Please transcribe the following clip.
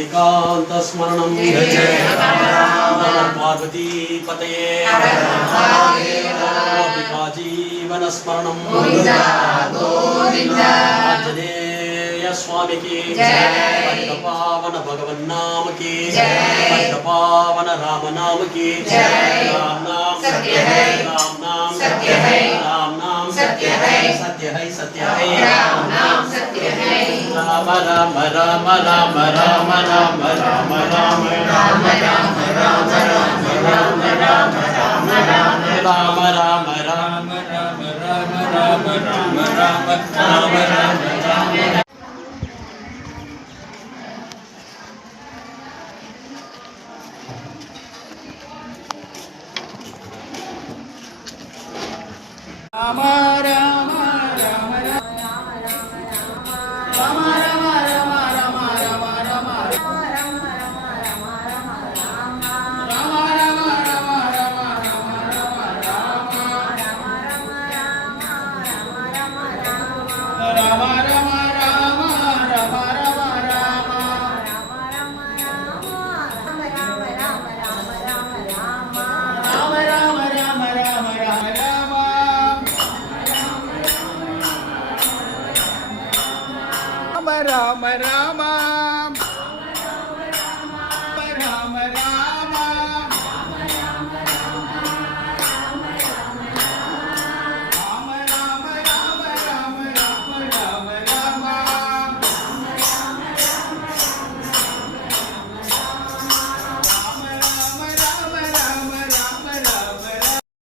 रजनीकांत स्मरणं पार्वती पतये गोपिका जीवन स्मरणं आंजनेय स्वामी की पावन भगवन नाम की पावन राम नाम की राम नाम सत्य है राम नाम सत्य है राम नाम सत्य है सत्य है सत्य है राम नाम सत्य है राम राम राम राम राम राम राम राम राम राम राम राम राम राम राम राम राम రామ రామ